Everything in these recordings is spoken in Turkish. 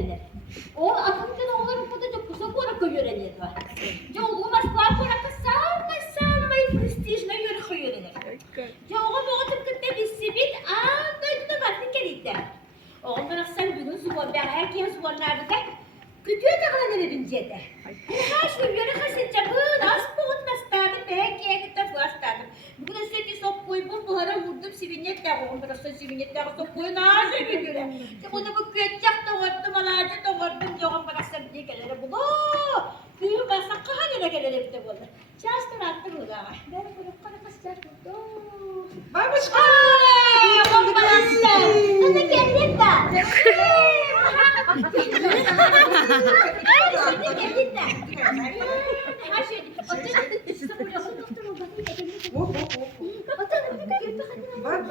öğrenir. O atımdan oğlanın burada da kusa korakı öğrenir. Ya oğlum asla korakı salmayı prestijine yörükü öğrenir. Ya oğlum o tıpkıda bir sibit ağındaydı da batı keliydi. Oğlum bana sen bugün zıvor, ben herkes zıvorlardı da kütüye takılan evinceydi. Her şey yörükü seçeceğim, asıl olmastadım, belki edip de fırastadım. Bugün sürekli sok koyup bu buhara vurdum, sivinyetler oğlum bana sivinyetler sok koyun ağzı bir göre. Bunu bu kötçak doğurdum, alacı doğurdum, yoğun bana sevdiği gelere bu. Büyük basa kahanına gelere bir de bunu. Şaştır attı bu da. Ben bunu kana kasacak bu. Babushka! Oğlum bana sen. Hadi kendin de. Şimdi kendin de. Her şey. Otur. Size böyle otur. Bak.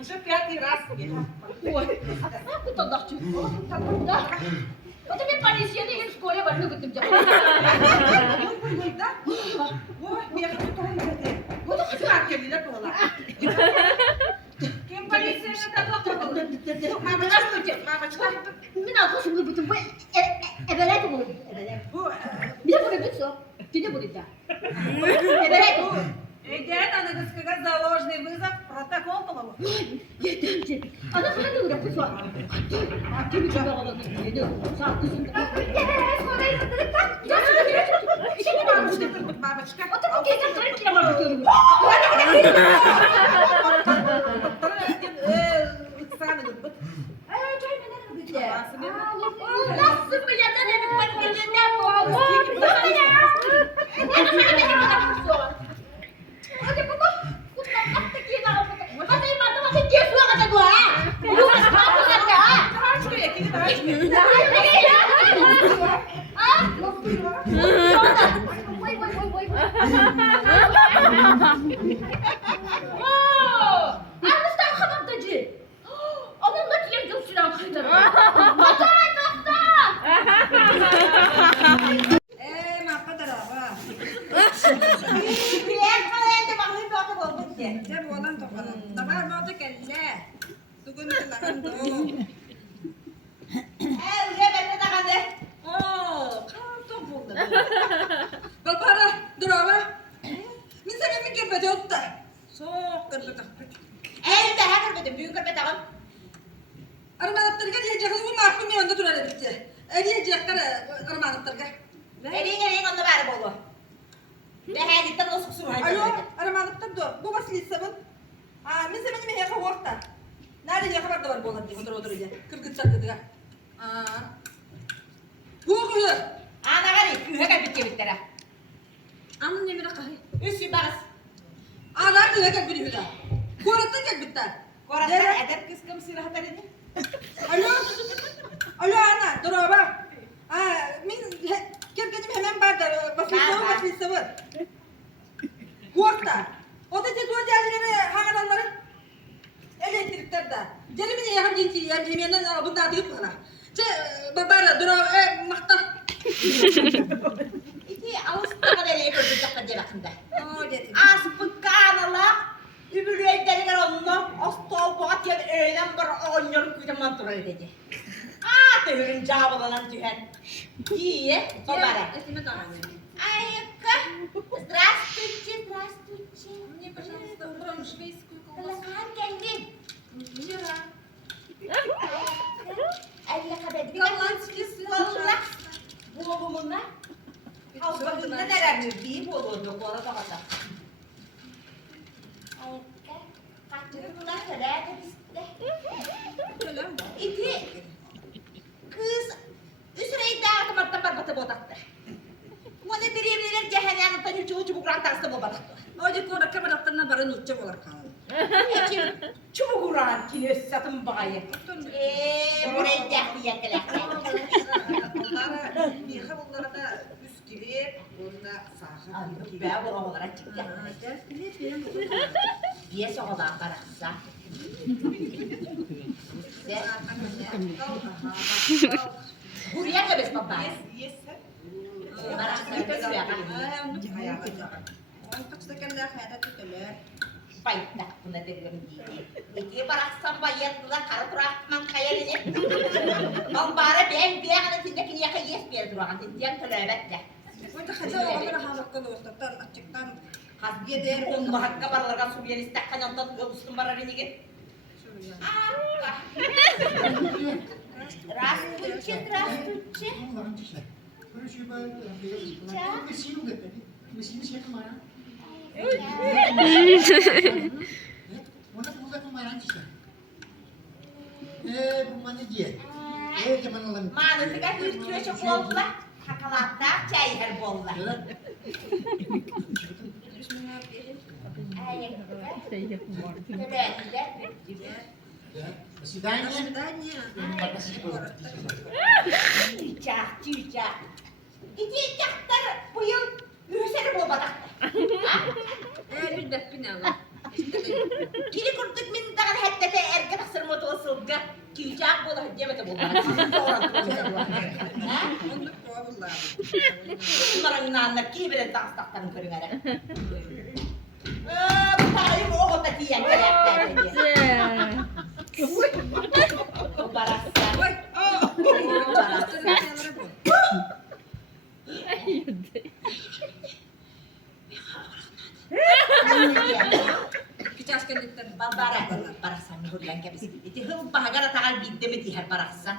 Уже пятый раз. Ой, aku tak cukup. Macam ni Malaysia ni yang sekolah baru betul je. Wah, biar aku tahu ni. Gua tak suka kami dah pola. Kim Malaysia ni tak tahu apa. Mama cakap je, mama cakap. Mina aku sungguh betul. Ebelah tu boleh. Bila boleh betul? Tidak boleh tak. Ebelah tu. Идет, она сказать заложный вызов, протокол половой. Она ходила уdah kuswa. Hati ni juga orang ni dia satu sini. Şimdi mamaçka. Otur bu gece karı kira var diyorum. işte. Nasıl mı ya da benim makineden bu oldu? Hadi baba. Kutlan baktık yine aldık. Hadi madem hadi gel suya kadar dua. Bu kız kalkın ha. Daha çıkıyor, ikili daha çıkıyor. Vay vay vay vay. Anlastan kapatıcı. Onun da televizyon silah kaydarı. Batay nokta. Mappa tarafı. Bilen kalaydı bakayım ne oldu oldu ki. Sen bu olan toplanan. Tamam mı da kelle. Tugun telakan do. Uya ben de takade. Oo, kaldım burada. Babara, durava. Min sana mi kirpete otta. Sok kirpete. Elde hakır bedim büyük kırpet ağam. Armanatlarga diyecek bu mappa mi onda durar edipti. Diyecek kara armanatlarga. Elin onda bari bolu. Ne heditten o susur hadi. Alo, armanatlar do. Bu basit sabun. Min sana mi heka orta. Nerede ya haber da var bu olan diye otur ya. Kırgıt çattı ya. Bu kuyu. Ana gari kühe kalbit yemektere. Anın nemine kahve. Üsü bas. Ağlar da yakak bir hüda. Kuaratan kak bitta. Koratlar edep kıskım silahlar edin. Alo. Alo ana, duraba. Min kerkenim hemen barda. Basıl savur. Kuarta. O da tetuğa geldiğine hangadanları elektriklerde. Celimini yakar cinti yemeğinden bunda atıp bana. Babara duraba makta. İki Ağustos nereye gördük dakika diye bakında. O dedi. Aspık kanala. Übürüye deliler onunla. Astol boğat ya öğlen bir oynuyorum kuyda mantıra edeceğim. Tühürün cevabalanan tühen. İyi, o bara. Этими дамами. Ай-ка. Здравствуйте, здравствуйте. Мне, пожалуйста, утром швейцарскую колбасу. Kalakar geldin. Мира. Elle kabet. Голландский сыр. Valla. Bu oğlumunla. Havuzlarında neler bildiği olurdu. Kola da vata. Ай-ка. Kaçırıklar söylerdi bizde. Selam. İki. Kız. Üsreyi dağıtım attan barbatı bodaktı. Onu diriyemliler cehennemden üçü ucu bu rantarsı bu bodaktı. Oje kora kameratlarına barın uçacak olarak kaldı. İki. Çubuk uğran kilo satın bağıyı. Buraya geldi yetelekler. Onlara bir bunlara da üst gibi, onda sağ. Ben bu olarak çıktı. Diye soğudan karaksa. Buraya da biz baba. Karaksa bir de suya Payda buna dedim diye. İki baraksam bayattılar karı bırakman kayalini. Bambara ben bir yana tindekini yaka yes bir duran. Diyen tölebette. Onda kaca oğulları halakkalı olsaktan açıktan Hasbiye değer on mahakka barlarga subiyen istakkan yandan öbüstün barar inigi. Здравствуйте, здравствуйте. Mantıka bir kilo şokolatla, hakalatta çay her bolla. Çiçek. İki çaktar bu yıl yürüsene bu badakta. bir depine Allah. Kili kurduk min dagan hettete erke tasır moto sulga. Çiçek bu da hediye bu badakta. Onda kovulla. Bunların nanla ki bir dans taktan körüngere. Bu parayı bu oğul da diyen gerekler dedi. Bu barasta. Oy, Bu barasta. Küçükken Barasa mihurlan kebis. Iti hıl bahagara takal bidde mi diher barasa.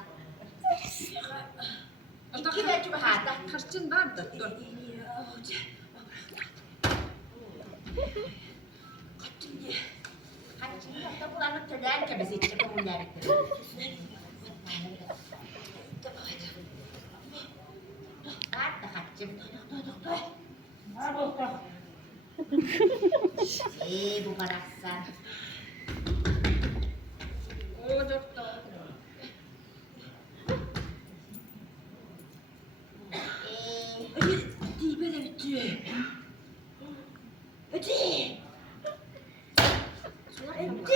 İki de çubuğu hata. kaçın vardı. Dur. Kaçın da bulanıp teden kebis içi kabuller etti. Doyduk. Var oldu. Bu baraksan. Doyduk. Ödü böyle bitti. Ödü böyle bitti.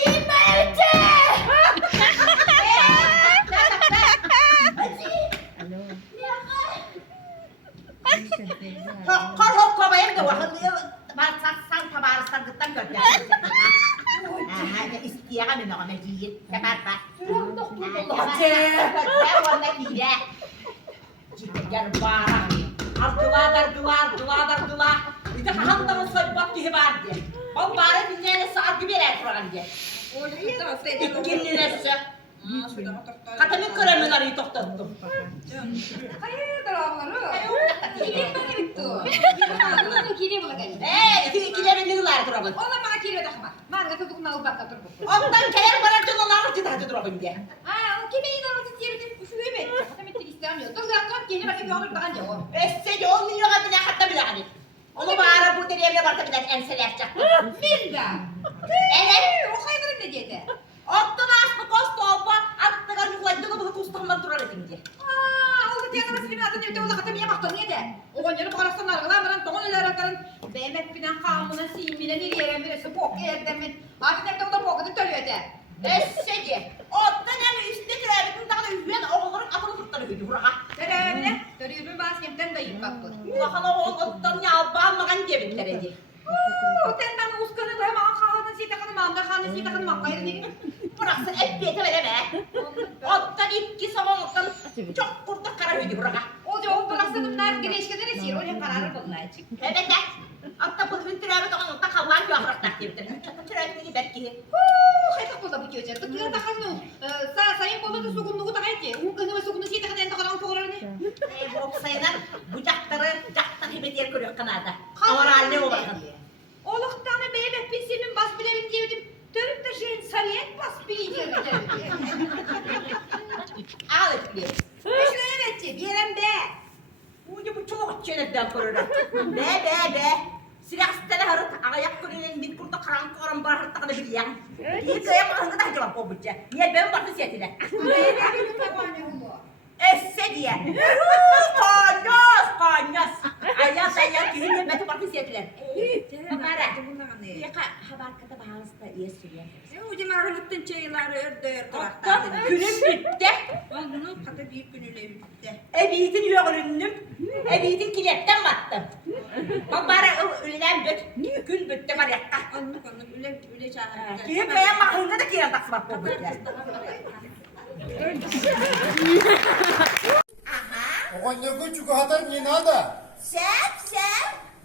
Con hộp của em kiểu hơn nữa mà sang thà bà sang cái tăng cật đấy istia kan nó mà gì cái bà bà cái con này gì đấy chỉ cái bà Ardular itu hantam sebab kehebat dia bang bare binnya saat gibi restoran dia O iyi de aslında. ikinci nesse kata min kremler itu tuttu Hayırdır abları? Kilim bana bitti. Kilim bana geldi. ikileri niglar durabın Ona bana kiri takma. Bana tutuk nalı bakka dur. ondan keyer bana tunalar tutar durabın dia O kimi inanıldı diyebilirim. Şu evet. Hatta bitti istemiyor. Dur zaten gelir rakip olur daha önce o. esse 10 milyon bile hatta bile hani onu bağıra bu dereye barka bilen enseler çaktı Bilda. evet O hayırdır ne dedi? Ottan asma kosta opa attıgar yuhlaydığını bunu kustamdan durar edin diye. Oldu diye nasıl bir adın evde o da niye baktın niye de? O gönlünü parasını argılar bana doğun ileri atarın. Bemet binen kanuna simile nereye birisi bok yerdemin. Artık evde o da bokunu törüyor de. Esseci. Ottan yani üstte kirebitin daha da üvven oğulların atını fırtları hüdü buraya. Törüyor törüyor bir baskemden dayım bak bu. Ulan oğul ottan yalbanmagan gebitler edi. O tenden uskanı bu hemen kanun sitakanı manda kanun sitakanı makayır ne? Burası hep bete vereme. Ottan iki sabah ottan çok kurda kara hüdü buraya. O cevap bıraksın bunlar güneşkede resir. O ne kararı bunlar için. Evet de. Hatta bu bir türevi de onun da kavar bir ahrak takdirdir. Çatı türevini belki. Hayır bu da bu köşe. Tutuyor da kanun. Sayın bolu da sugunluğu da haydi. O kanı ve sugunu sitakanı en de kalan toğrarı ne? Bu sayılar bucakları hibet yer görüyor kanada. Avar haline olur. Oluktanı beybek bin senin bas bilevin diyedim. Dönüp de şeyin sarıyen bas bileceğim. Al etli. Üçlü evet bir yeren be. Bu çok çeneden koruyor. Be. Silahstele harut ayak kurinin bir kurda karanlık oran bar hatta kadar biliyor. Bir kaya bakın da cevap o bütçe. Niye ben bakın siyatine? Esse diye. Konyos. Ayas kirim ben bakın siyatine. Bakara. Ya ka haber kata bahalasta iya sürüyor. Ucuma hırlıktın çayıları ördür. Günüm bitti. Bunu kata büyük günüyle bitti. Ebitin yoğurundum. Ebitin kiletten battım. Babara ölen gün bitti var yakka. Anlık öyle çağırdı. Kirim kaya mahunga da kirim taksi bak bu bitti. Oğlan ne küçük hatar ne nada? Sen.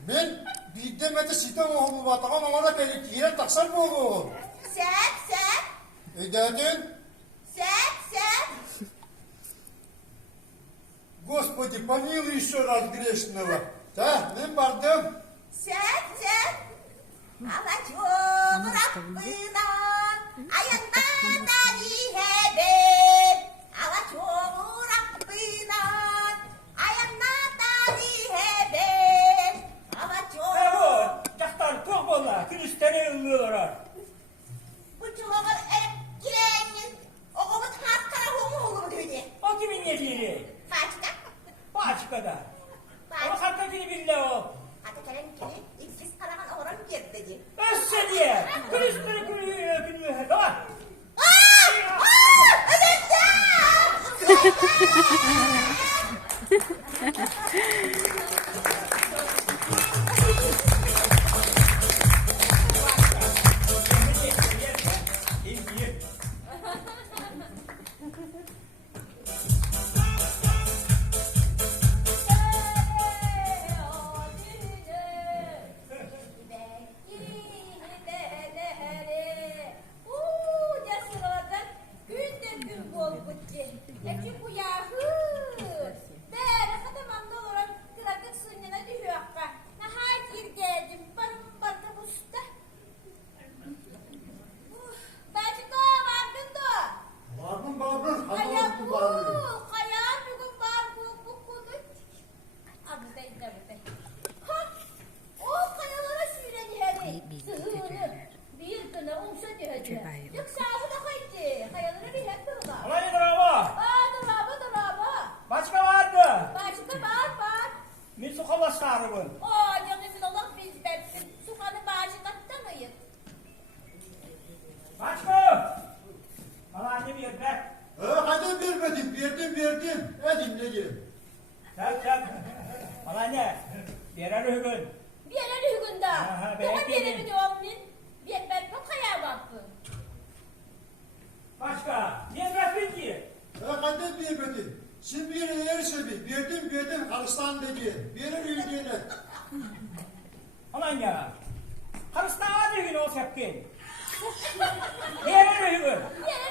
Ben bir demede sitem oğlu vatakan ona da kiren taksar mı oğlu? Sen. Edadın? Sen. Господи, помилуй еще раз грешного. Да, ben vardım. Sen. Alacağım Rabbinan. Ayağından dari hebet. Alacağım Rabbinan. Ayağından dari hebet. Alacağım. Jaktan çok bolla, kristene ılıyorlar. Bu çuvalar kireğinin. Oğumun hakkara homu dedi. O kimin yediğini? Kaçta? Bu açıkada. Onu hakkadini bille o. Hadi kalem kiri. İkiz karaman oran girdi dedi. Össe diye. Kristene gülüyor. Tamam. Men su havaslarımın. Aa, yanımın Allah bizdensin. Sukanın bağışı katlamayın. Başka. Bana annem yer be. Hadi verdim. Hadi ne diyor? Sen. Bana ne? Birer hügün. Bir yere hügünde. Aha, Daha ben bir yere yedim. mi devam min? Bir ben çok hayal baktım. Başka. Yetmez ki. Hadi verdim. Şimdi bir yere söyleyeyim. Verdim. Halistan dedi. Verir ülkeyle. Aman ya. Karısına hadi hügün olsak ki. Birer hügün. Bir yere